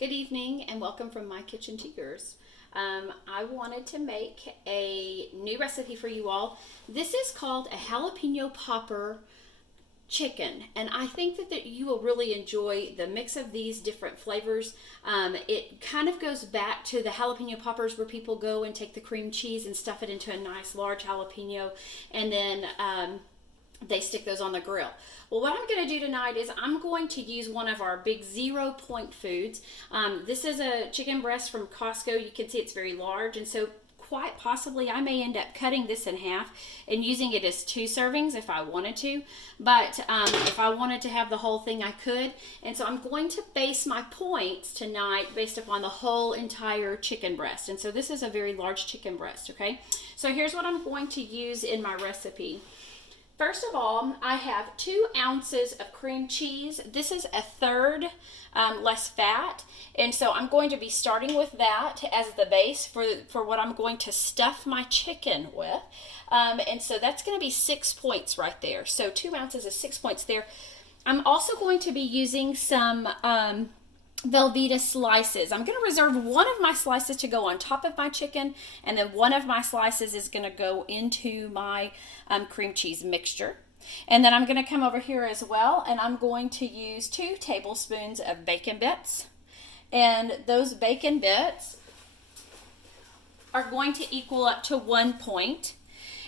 Good evening and welcome from my kitchen to yours. I wanted to make a new recipe for you all. This is called a jalapeno popper chicken, and I think that you will really enjoy the mix of these different flavors. It kind of goes back to the jalapeno poppers where people go and take the cream cheese and stuff it into a nice large jalapeno, and then they stick those on the grill. Well, what I'm going to do tonight is I'm going to use one of our big 0 point foods. This is a chicken breast from Costco. You can see it's very large, and so quite possibly I may end up cutting this in half and using it as 2 servings if I wanted to, but if I wanted to have the whole thing I could. And so I'm going to base my points tonight based upon the whole entire chicken breast, and so this is a very large chicken breast. Okay, so here's what I'm going to use in my recipe. First of all, I have 2 ounces of cream cheese. This is a third less fat, and so I'm going to be starting with that as the base for what I'm going to stuff my chicken with. And so that's going to be 6 points right there. So 2 ounces is 6 points there. I'm also going to be using some Velveeta slices. I'm going to reserve one of my slices to go on top of my chicken, and then one of my slices is going to go into my cream cheese mixture. And then I'm going to come over here as well, and I'm going to use 2 tablespoons of bacon bits. And those bacon bits are going to equal up to 1 point.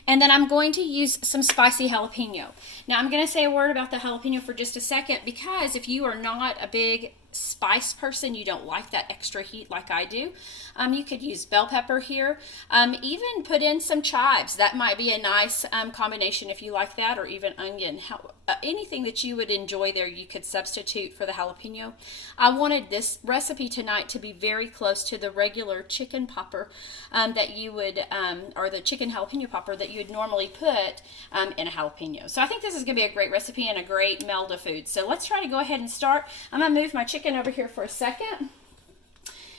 And then I'm going to use some spicy jalapeno. Now I'm going to say a word about the jalapeno for just a second, because if you are not a big spice person, you don't like that extra heat like I do, you could use bell pepper here. Even put in some chives. That might be a nice combination if you like that, or even onion. Anything that you would enjoy there, you could substitute for the jalapeno. I wanted this recipe tonight to be very close to the regular chicken popper that you would, or the chicken jalapeno popper that you would normally put in a jalapeno. So I think this is going to be a great recipe and a great meld of food. So let's try to go ahead and start. I'm going to move my chicken over here for a second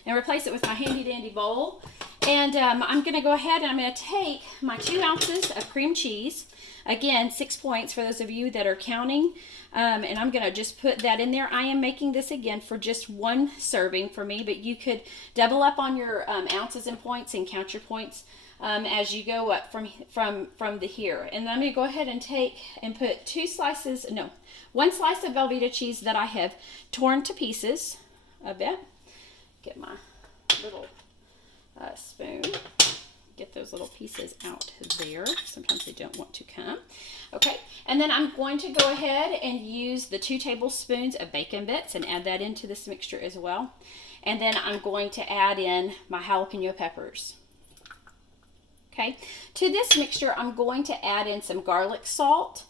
and replace it with my handy dandy bowl. And I'm going to go ahead and I'm going to take my 2 ounces of cream cheese. Again, 6 points for those of you that are counting. And I'm going to just put that in there. I am making this again for just 1 serving for me, but you could double up on your ounces and points and count your points as you go up from the here. And I'm going to go ahead and take and put 1 slice of Velveeta cheese that I have torn to pieces a bit. Get my little spoon. Get those little pieces out there. Sometimes they don't want to come. Okay, and then I'm going to go ahead and use the 2 tablespoons of bacon bits and add that into this mixture as well. And then I'm going to add in my jalapeno peppers. Okay, to this mixture, I'm going to add in some garlic salt.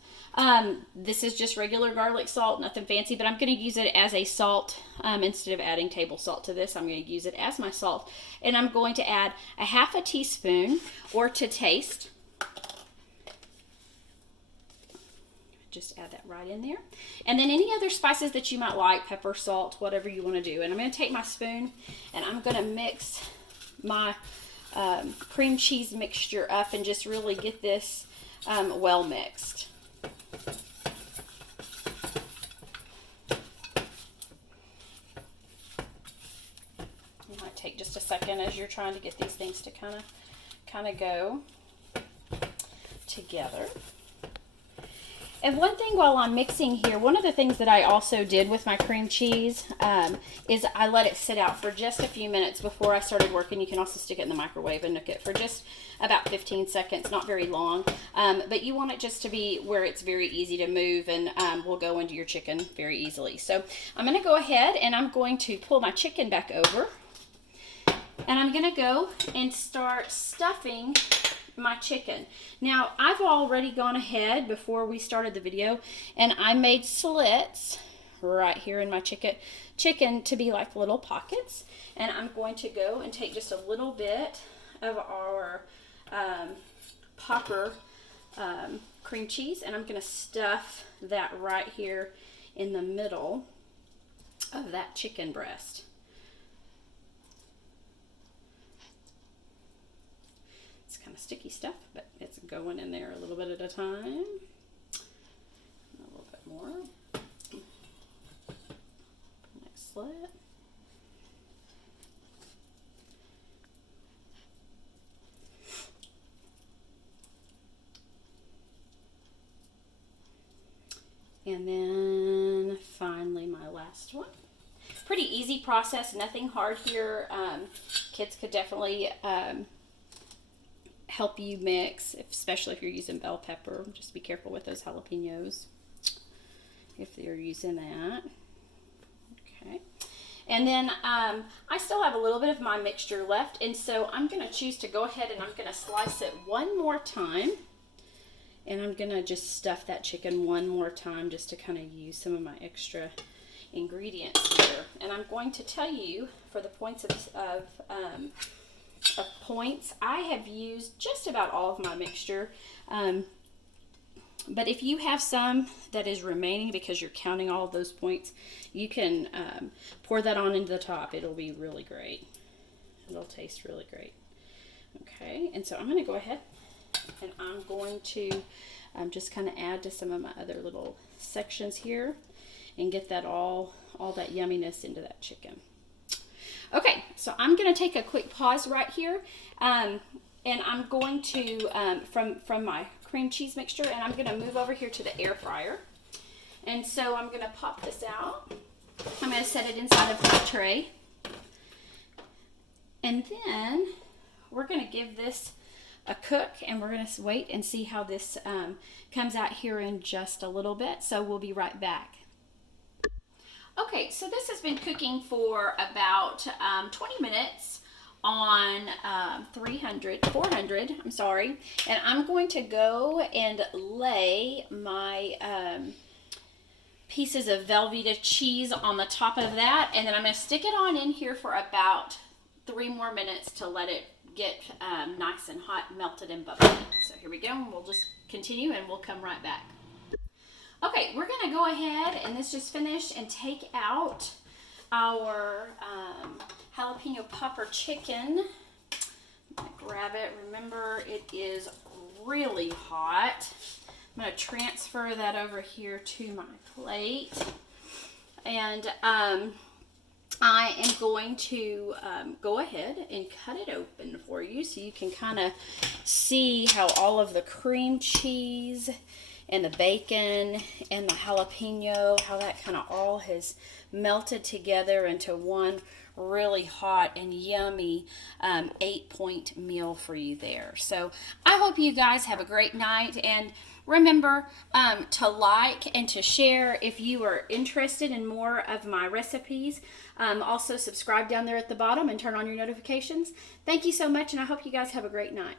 This is just regular garlic salt, nothing fancy, but I'm going to use it as a salt. Instead of adding table salt to this, I'm going to use it as my salt. And I'm going to add a 1/2 teaspoon, or to taste. Just add that right in there. And then any other spices that you might like, pepper, salt, whatever you want to do. And I'm going to take my spoon and I'm going to mix my cream cheese mixture up and just really get this well mixed. It might take just a second as you're trying to get these things to kind of go together. And one thing while I'm mixing here, one of the things that I also did with my cream cheese is I let it sit out for just a few minutes before I started working. You can also stick it in the microwave and cook it for just about 15 seconds, not very long. But you want it just to be where it's very easy to move and will go into your chicken very easily. So I'm going to go ahead and I'm going to pull my chicken back over. And I'm going to go and start stuffing my chicken. Now, I've already gone ahead before we started the video and I made slits right here in my chicken to be like little pockets. And I'm going to go and take just a little bit of our popper cream cheese, and I'm going to stuff that right here in the middle of that chicken breast. Kind of sticky stuff, but it's going in there a little bit at a time. A little bit more. Next slit. And then finally my last one. Pretty easy process, nothing hard here. Kids could definitely help you mix, especially if you're using bell pepper. Just be careful with those jalapenos if they're using that. Okay. And then I still have a little bit of my mixture left, and so I'm going to choose to go ahead and I'm going to slice it one more time. And I'm going to just stuff that chicken one more time just to kind of use some of my extra ingredients here. And I'm going to tell you, for the points of points, I have used just about all of my mixture. But if you have some that is remaining because you're counting all of those points, you can pour that on into the top. It'll be really great. It'll taste really great. Okay, and so I'm going to go ahead and I'm going to just kind of add to some of my other little sections here and get that all that yumminess into that chicken. Okay, so I'm going to take a quick pause right here, and I'm going to, from my cream cheese mixture, and I'm going to move over here to the air fryer. And so I'm going to pop this out. I'm going to set it inside of my tray. And then we're going to give this a cook, and we're going to wait and see how this comes out here in just a little bit. So we'll be right back. Okay, so this has been cooking for about 20 minutes on 400, I'm sorry. And I'm going to go and lay my pieces of Velveeta cheese on the top of that. And then I'm going to stick it on in here for about 3 more minutes to let it get nice and hot, melted and bubbly. So here we go, and we'll just continue and we'll come right back. Okay, we're going to go ahead, and this just finished, and take out our jalapeno popper chicken. I'm going to grab it. Remember, it is really hot. I'm going to transfer that over here to my plate. And I am going to go ahead and cut it open for you so you can kind of see how all of the cream cheese and the bacon and the jalapeno, how that kind of all has melted together into one really hot and yummy 8-point meal for you there. So I hope you guys have a great night, and remember to like and to share if you are interested in more of my recipes. Also subscribe down there at the bottom and turn on your notifications. Thank you so much, and I hope you guys have a great night.